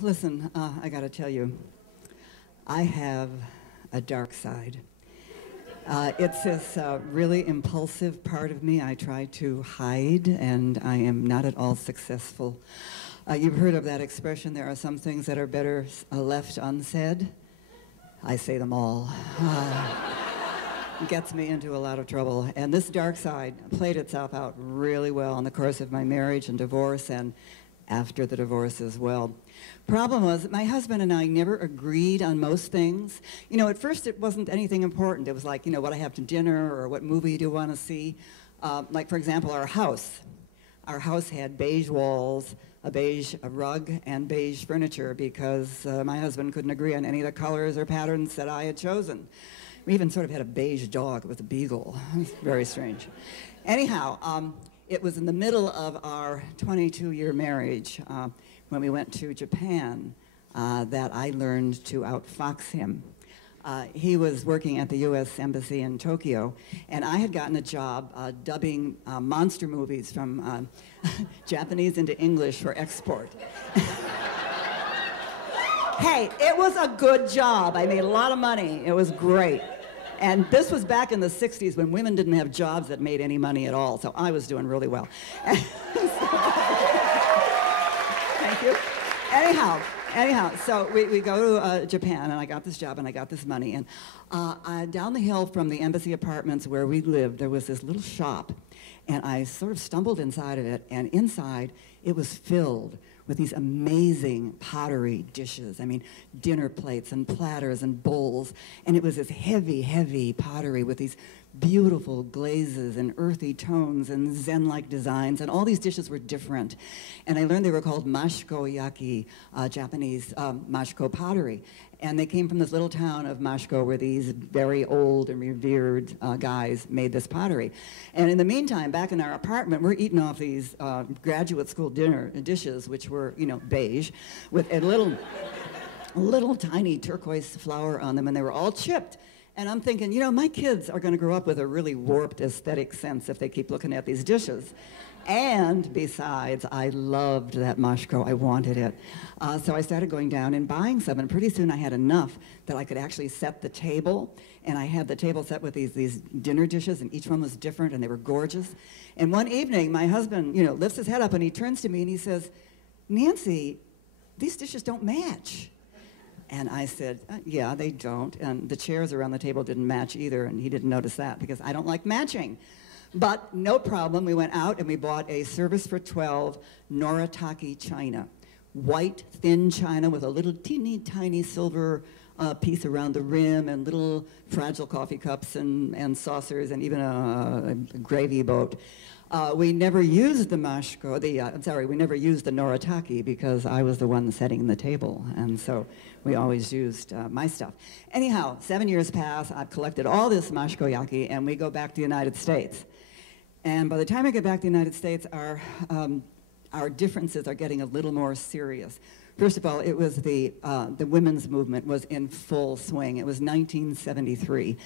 Listen, I gotta tell you, I have a dark side. It's this really impulsive part of me I try to hide, and I am not at all successful. You've heard of that expression, there are some things that are better left unsaid. I say them all. Gets me into a lot of trouble. And this dark side played itself out really well in the course of my marriage and divorce, and after the divorce as well. Problem was, my husband and I never agreed on most things. You know, at first it wasn't anything important. It was like, you know, what I have to dinner or what movie do you want to see. Like, for example, our house. Our house had beige walls, a beige rug, and beige furniture because my husband couldn't agree on any of the colors or patterns that I had chosen. We even sort of had a beige dog with a beagle. It was very strange. Anyhow, it was in the middle of our 22-year marriage when we went to Japan that I learned to outfox him. He was working at the U.S. Embassy in Tokyo, and I had gotten a job dubbing monster movies from Japanese into English for export. Hey, it was a good job. I made a lot of money. It was great. And this was back in the 60s when women didn't have jobs that made any money at all, so I was doing really well. Thank you. Anyhow, so we go to Japan, and I got this job, and I got this money. And down the hill from the embassy apartments where we lived, there was this little shop. And I sort of stumbled inside of it, and inside it was filled with these amazing pottery dishes. I mean, dinner plates and platters and bowls. And it was this heavy, heavy pottery with these beautiful glazes and earthy tones and Zen-like designs. And all these dishes were different. And I learned they were called mashiko yaki, Japanese mashiko pottery. And they came from this little town of Mashiko where these very old and revered guys made this pottery. And in the meantime, back in our apartment, we're eating off these graduate school dinner dishes, which were, you know, beige, with a little tiny turquoise flower on them, and they were all chipped. And I'm thinking, you know, my kids are going to grow up with a really warped aesthetic sense if they keep looking at these dishes. And besides, I loved that mashiko. I wanted it. So I started going down and buying some, and pretty soon I had enough that I could actually set the table. And I had the table set with these dinner dishes, and each one was different, and they were gorgeous. And one evening, my husband, you know, lifts his head up, and he turns to me, and he says, "Nancy, these dishes don't match." And I said, yeah, they don't. And the chairs around the table didn't match either, and he didn't notice that because I don't like matching. But no problem, we went out and we bought a service for 12 Noritake china. White, thin china with a little teeny tiny silver piece around the rim and little fragile coffee cups and saucers and even a gravy boat. We never used the mashiko, we never used the Noritake because I was the one setting the table, and so we always used my stuff. Anyhow, 7 years pass, I've collected all this mashiko yaki, and we go back to the United States. And by the time I get back to the United States, our differences are getting a little more serious. First of all, it was the women's movement was in full swing. It was 1973,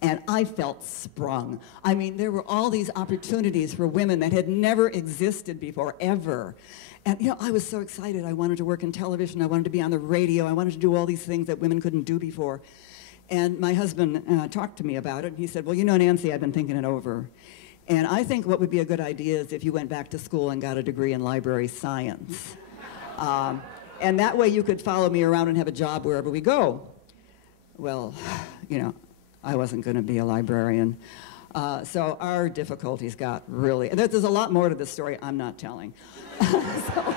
and I felt sprung. I mean, there were all these opportunities for women that had never existed before, ever. And, you know, I was so excited. I wanted to work in television. I wanted to be on the radio. I wanted to do all these things that women couldn't do before. And my husband talked to me about it, and he said, well, you know, Nancy, I've been thinking it over. And I think what would be a good idea is if you went back to school and got a degree in library science. And that way you could follow me around and have a job wherever we go. Well, you know, I wasn't going to be a librarian. So our difficulties got really, there's a lot more to this story I'm not telling. So,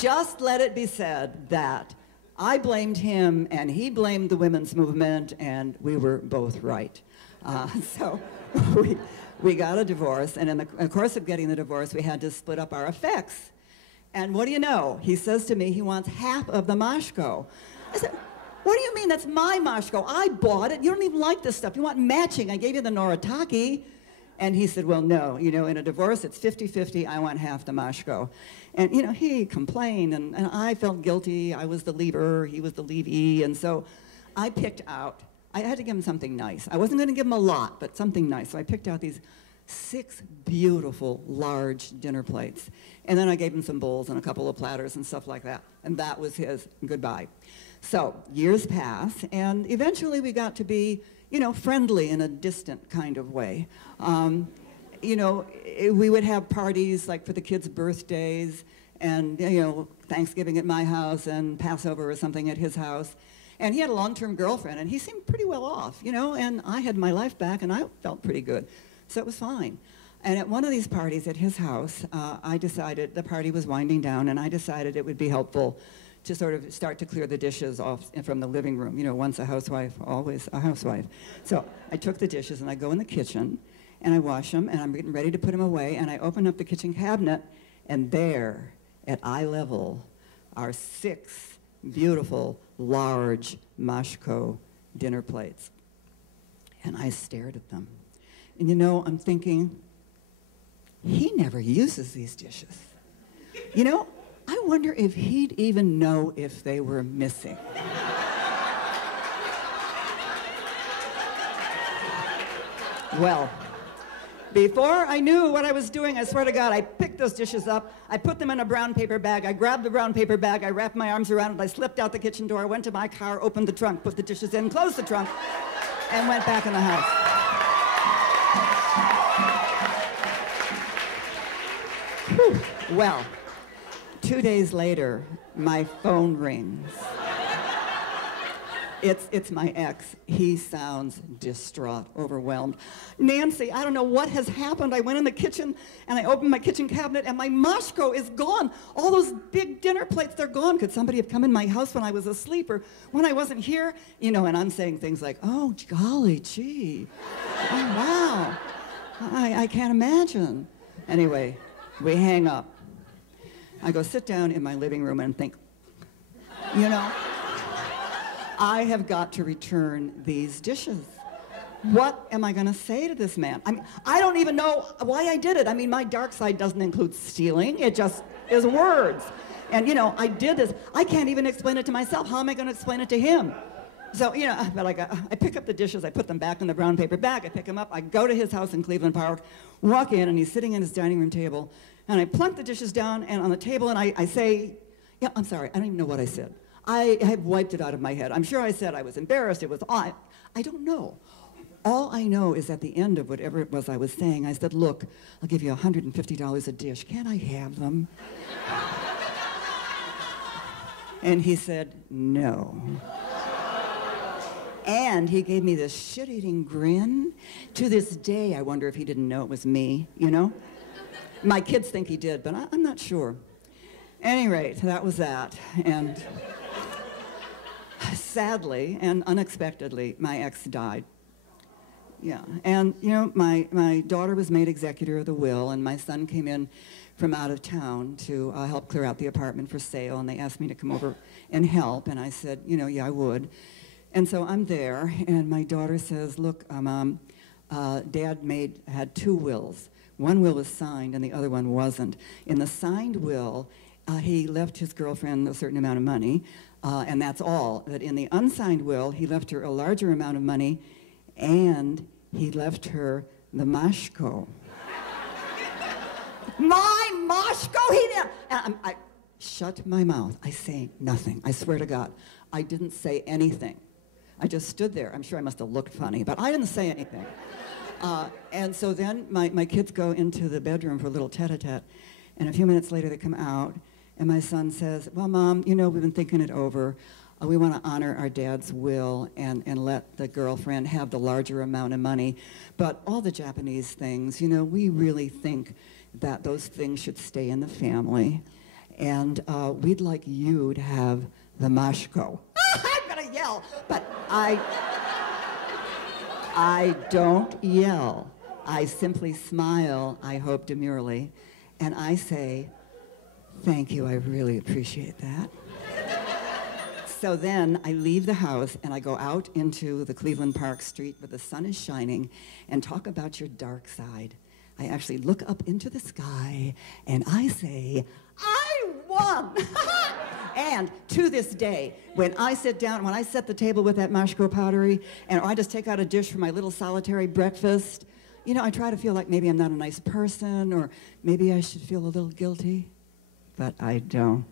just let it be said that I blamed him and he blamed the women's movement, and we were both right. So we got a divorce, and in the course of getting the divorce, we had to split up our effects. And what do you know? He says to me he wants half of the mashiko. I said, what do you mean? That's my mashiko. I bought it. You don't even like this stuff. You want matching. I gave you the Noritake. And he said, well, no. You know, in a divorce, it's 50-50. I want half the mashiko. And, you know, he complained, and I felt guilty. I was the leaver. He was the leavee. And so I picked out, I had to give him something nice. I wasn't going to give him a lot, but something nice. So I picked out these 6 beautiful, large dinner plates. And then I gave him some bowls and a couple of platters and stuff like that. And that was his goodbye. So years pass, and eventually we got to be, you know, friendly in a distant kind of way. You know, we would have parties like for the kids' birthdays and, you know, Thanksgiving at my house and Passover or something at his house. And he had a long-term girlfriend, and he seemed pretty well off, you know, and I had my life back, and I felt pretty good. So it was fine. And at one of these parties at his house, I decided, the party was winding down, and I decided it would be helpful to sort of start to clear the dishes off from the living room. You know, once a housewife, always a housewife. So I took the dishes, and I go in the kitchen, and I wash them, and I'm getting ready to put them away, and I open up the kitchen cabinet, and there, at eye level, are 6 beautiful, large Mashko dinner plates. And I stared at them. And you know, I'm thinking, he never uses these dishes. You know, I wonder if he'd even know if they were missing. Well, before I knew what I was doing, I swear to God, I picked those dishes up, I put them in a brown paper bag, I grabbed the brown paper bag, I wrapped my arms around it, I slipped out the kitchen door, went to my car, opened the trunk, put the dishes in, closed the trunk, and went back in the house. Whew. Well, 2 days later, my phone rings. It's my ex. He sounds distraught, overwhelmed. Nancy, I don't know what has happened. I went in the kitchen and I opened my kitchen cabinet and my Mashko is gone. All those big dinner plates, they're gone. Could somebody have come in my house when I was asleep or when I wasn't here? You know, and I'm saying things like, oh, golly gee. Oh, wow. I can't imagine. Anyway, we hang up. I go sit down in my living room and think, you know, I have got to return these dishes. What am I going to say to this man? I mean, I don't even know why I did it. I mean, my dark side doesn't include stealing. It just is words. And, you know, I did this. I can't even explain it to myself. How am I going to explain it to him? So, you know, but I pick up the dishes. I put them back in the brown paper bag. I pick them up. I go to his house in Cleveland Park, walk in, and he's sitting at his dining room table. And I plunk the dishes down and on the table, and I say, yeah, I'm sorry. I don't even know what I said. I have wiped it out of my head. I'm sure I said I was embarrassed. It was I don't know. All I know is at the end of whatever it was I was saying, I said, look, I'll give you $150 a dish. Can I have them? And he said, no. And he gave me this shit-eating grin. To this day, I wonder if he didn't know it was me, you know? My kids think he did, but I'm not sure. At any rate, that was that. And sadly and unexpectedly, my ex died. Yeah, and you know, my daughter was made executor of the will, and my son came in from out of town to help clear out the apartment for sale, and they asked me to come over and help, and I said, you know, yeah, I would. And so I'm there, and my daughter says, look, Mom, Dad had 2 wills. One will was signed, and the other one wasn't. In the signed will, he left his girlfriend a certain amount of money, and that's all. But in the unsigned will, he left her a larger amount of money, and he left her the Mashko. My Mashko? He did. I shut my mouth. I say nothing. I swear to God. I didn't say anything. I just stood there. I'm sure I must have looked funny, but I didn't say anything. And so then my kids go into the bedroom for a little tete-a-tete, and a few minutes later they come out, and my son says, well, Mom, you know, we've been thinking it over. We want to honor our dad's will and let the girlfriend have the larger amount of money. But all the Japanese things, you know, we really think that those things should stay in the family. And we'd like you to have the Mashko. I'm going to yell, but I don't yell. I simply smile, I hope demurely, and I say, thank you, I really appreciate that. So then I leave the house and I go out into the Cleveland Park street where the sun is shining and talk about your dark side. I actually look up into the sky and I say, I won! And to this day, when I sit down, when I set the table with that Mashko pottery, and I just take out a dish for my little solitary breakfast, you know, I try to feel like maybe I'm not a nice person, or maybe I should feel a little guilty, but I don't.